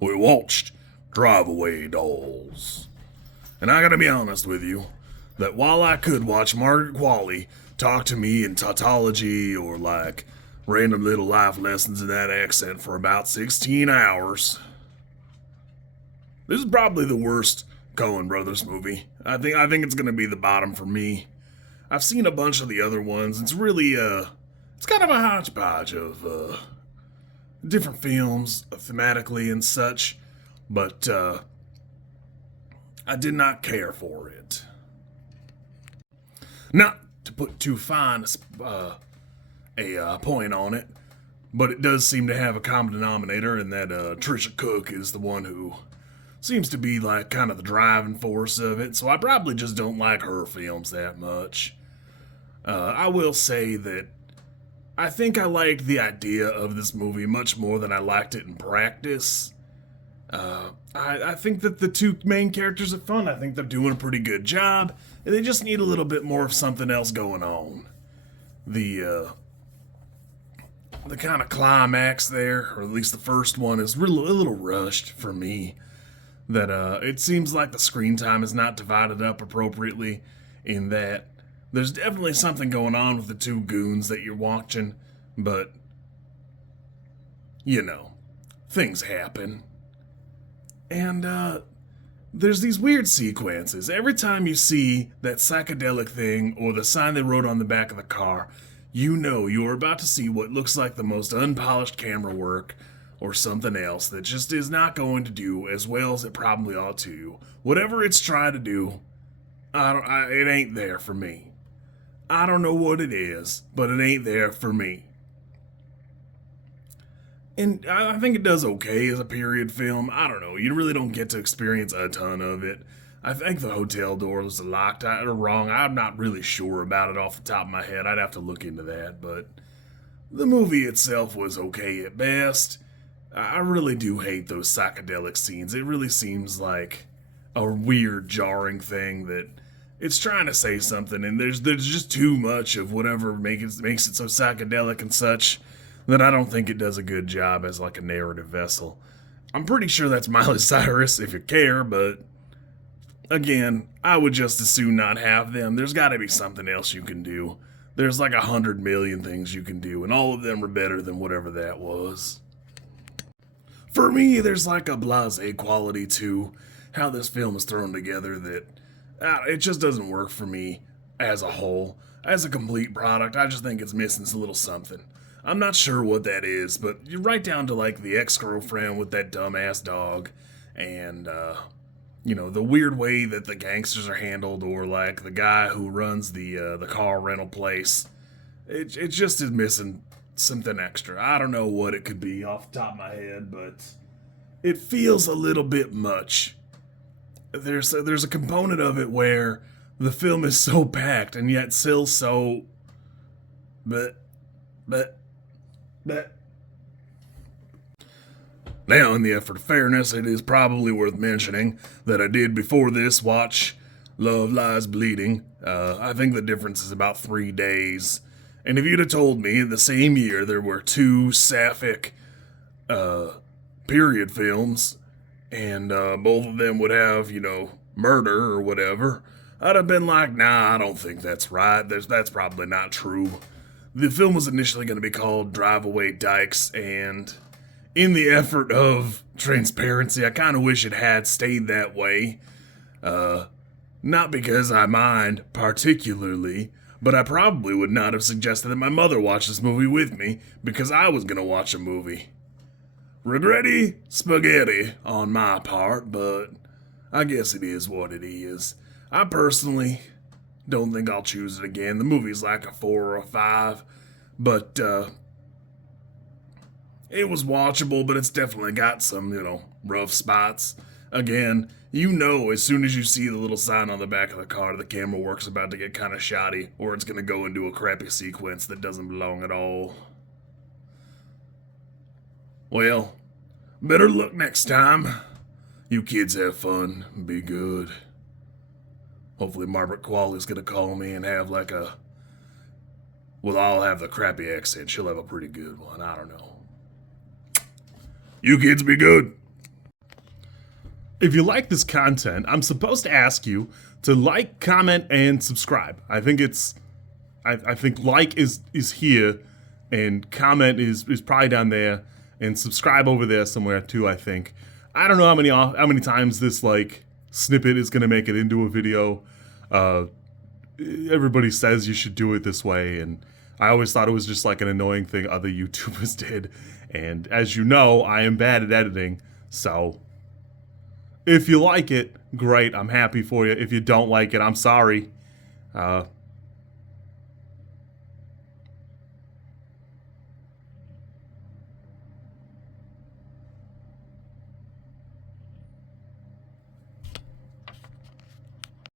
we watched Drive-Away Dolls. And I gotta be honest with you, that while I could watch Margaret Qualley talk to me in tautology or like random little life lessons in that accent for about 16 hours, this is probably the worst Coen Brothers movie. I think it's gonna be the bottom for me. I've seen a bunch of the other ones. It's really it's kind of a hodgepodge of different films thematically and such, but I did not care for it. Not to put too fine a point on it, but it does seem to have a common denominator in that Trisha Cook is the one who seems to be like kind of the driving force of it, so I probably just don't like her films that much. I will say that I think I liked the idea of this movie much more than I liked it in practice. I think that the two main characters are fun. I think they're doing a pretty good job, and they just need a little bit more of something else going on. The kind of climax there, or at least the first one, is really a little rushed for me. That it seems like the screen time is not divided up appropriately in that there's definitely something going on with the two goons that you're watching, but, you know, things happen. And, there's these weird sequences. Every time you see that psychedelic thing or the sign they wrote on the back of the car, you know you're about to see what looks like the most unpolished camera work or something else that just is not going to do as well as it probably ought to. Whatever it's trying to do, it ain't there for me. I don't know what it is, but it ain't there for me. And I think it does okay as a period film. I don't know. You really don't get to experience a ton of it. I think the hotel door was locked or wrong. I'm not really sure about it off the top of my head. I'd have to look into that. But the movie itself was okay at best. I really do hate those psychedelic scenes. It really seems like a weird, jarring thing that it's trying to say something, and there's just too much of whatever makes it so psychedelic and such that I don't think it does a good job as like a narrative vessel. I'm pretty sure that's Miley Cyrus if you care, but again, I would just as soon not have them. There's got to be something else you can do. There's like 100 million things you can do, and all of them are better than whatever that was. For me, there's like a blasé quality to how this film is thrown together that it just doesn't work for me as a whole. As a complete product, I just think it's missing a little something. I'm not sure what that is, but you're right down to like the ex-girlfriend with that dumbass dog, and the weird way that the gangsters are handled, or like the guy who runs the car rental place. It just is missing something extra. I don't know what it could be off the top of my head, but it feels a little bit much. There's a component of it where the film is so packed and yet still so but now, in the effort of fairness, it is probably worth mentioning that I did before this watch Love Lies Bleeding. I think the difference is about 3 days. And if you'd have told me in the same year there were two sapphic period films, and both of them would have, murder or whatever, I'd have been like, nah, I don't think that's right. That's probably not true. The film was initially going to be called Drive-Away Dykes, and in the effort of transparency, I kind of wish it had stayed that way. Not because I mind particularly, but I probably would not have suggested that my mother watch this movie with me because I was going to watch a movie. Regretty spaghetti on my part, but I guess it is what it is. I personally don't think I'll choose it again. The movie's like a 4 or a 5, but it was watchable, but it's definitely got some, rough spots. Again, as soon as you see the little sign on the back of the car, the camera work's about to get kind of shoddy, or it's going to go into a crappy sequence that doesn't belong at all. Well, better luck next time. You kids have fun. Be good. Hopefully Margaret Qualley's gonna call me and have I'll have the crappy accent. She'll have a pretty good one. I don't know. You kids be good. If you like this content, I'm supposed to ask you to like, comment, and subscribe. I think like is here, and comment is probably down there, and subscribe over there somewhere too. I think. I don't know how many times this like snippet is gonna make it into a video. Uh, Everybody says you should do it this way, and I always thought it was just like an annoying thing other YouTubers did. And as you know, I am bad at editing, so if you like it, great, I'm happy for you. If you don't like it, I'm sorry.